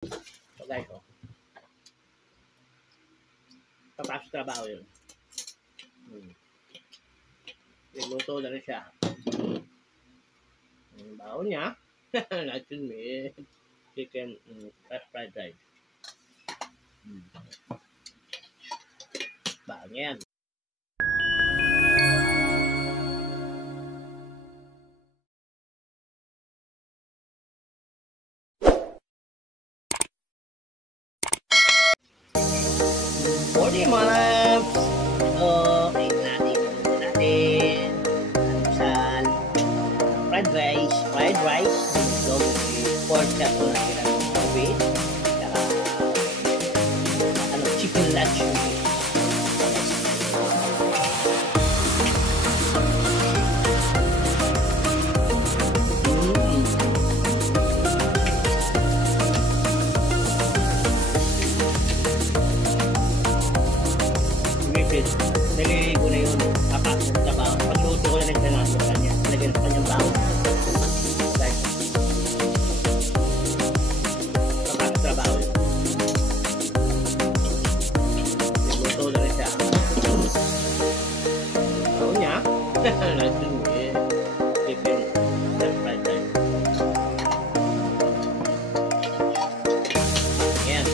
Pagay ko. Papasok trabaho yun. Nagluto na rin siya. Ang baon niya. Natin may chicken fried rice. Baon niya yan. Morning, Moms! Ito, kain natin. Almusal. Fried rice. So, pork chop na sila ng kape. Saka, chicken lunch. Naliligo ko na yun. Papasok sa trabaho. Pagluto ko na rin siya sa kanya. Nalagyan sa kanyang baho. Papasok sa trabaho yun. Nagluto na rin siya. Baho niya. Natin mo eh. Chicken fried rice. Ayan.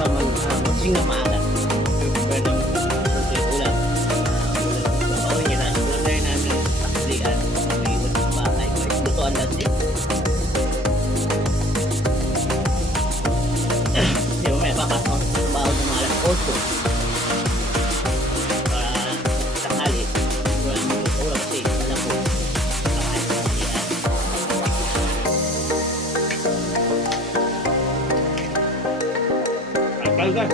Magsing na maaga. Pwede ulam. Ulam niya na. Ulam na rin namin paklian. May iwan sa bahay. Lutoan natin. Di ba may papasok sa trabaho ng mga alas 8. Para sakali. Wala mo ito ulam kasi alam ko. Kakain sa paklian. Palga.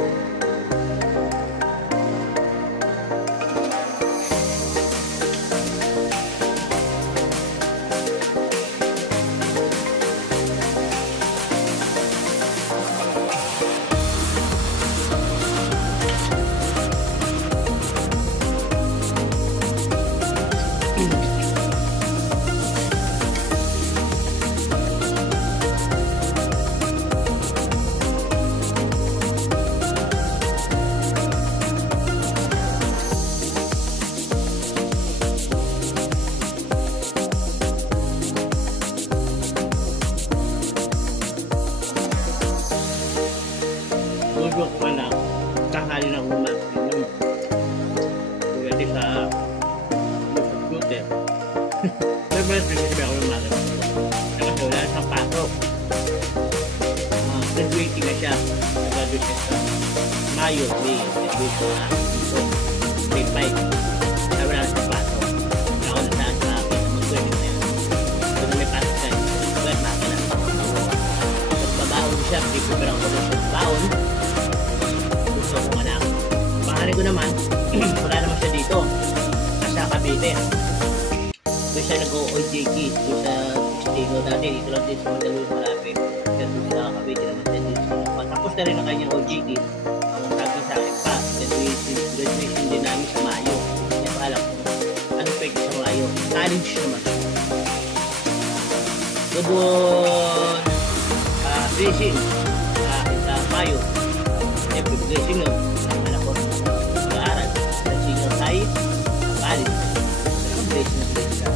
Tulog ko na tanghali ng umaga. Pwede sa computer. Pero sabi ako ng umaga. Kasi wala sa pasok. Graduating na siya. Graduate siya sa Mayo. May graduate na dito. May 5. Sabi wala sa pasok. Ako na sa mag-graduate na yan. Kung may pasok siya, graduate na ka na. Magbabaon siya. Hindi ko parang ko sa baon. Gusto ko anak. Pangalan ko naman, wala naman siya dito. Nasa Cavite. Doon siya nag-OJT. Doon sa Stigo dati. Dito lang din sa Mandaluyong malapit. Kaya doon sa Cavite naman siya dito. Tapos na rin ang kanyang OJT. Ang sabi sa akin pa, graduation din namin sa Mayo. Hindi pa alam kung ano pwede sa Mayo. College naman. So doon, finishing sa Mayo. Blessing no, ang anak ko mag-aaral sa senior high, college. Blessing na blessing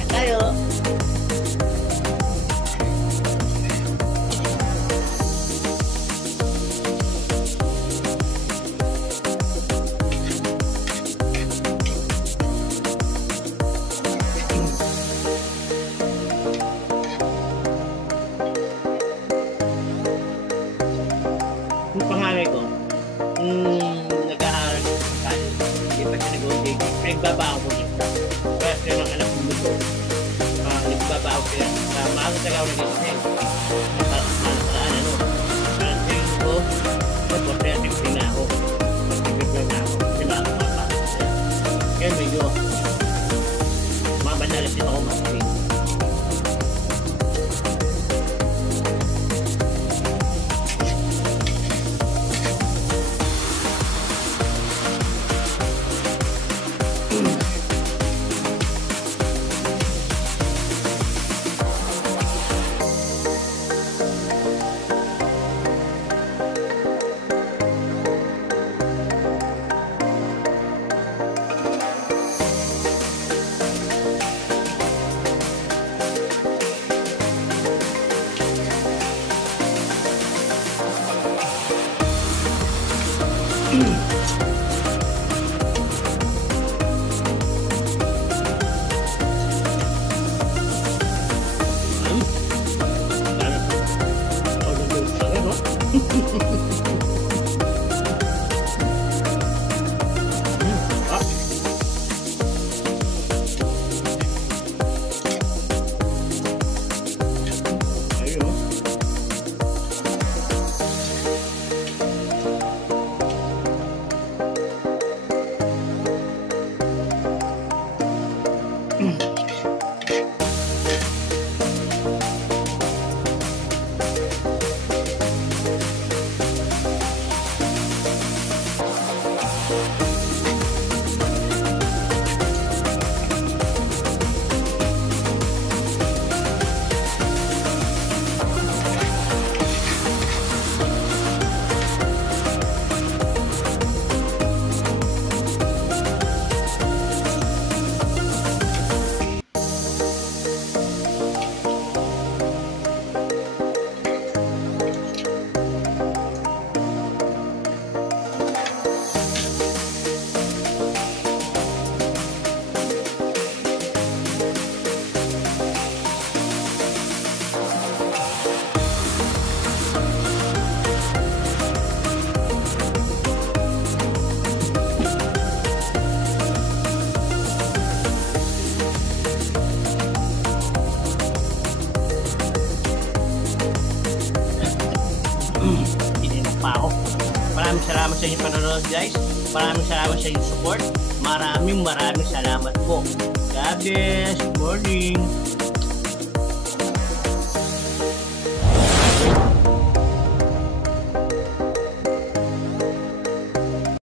at tayo. Yung pangalan ko, nag-aaral ko sa college. Hindi pa siya nag-OJT. Nagbabao ko dito. Kaya siya ng anak ko gusto. Nagbabao siya. Maaga talaga ako nag-isip. Paraan ano. Parang tingin ko, nag-portreating na ako. Nag-prepare na ako. Kasi maaga mapasok siya. Kaya medyo mabanalas din ako mag-isip. Ininom pa ako. Maraming salamat sa inyong panonood, guys. Maraming salamat sa inyong support. Maraming salamat po. God bless. Good morning.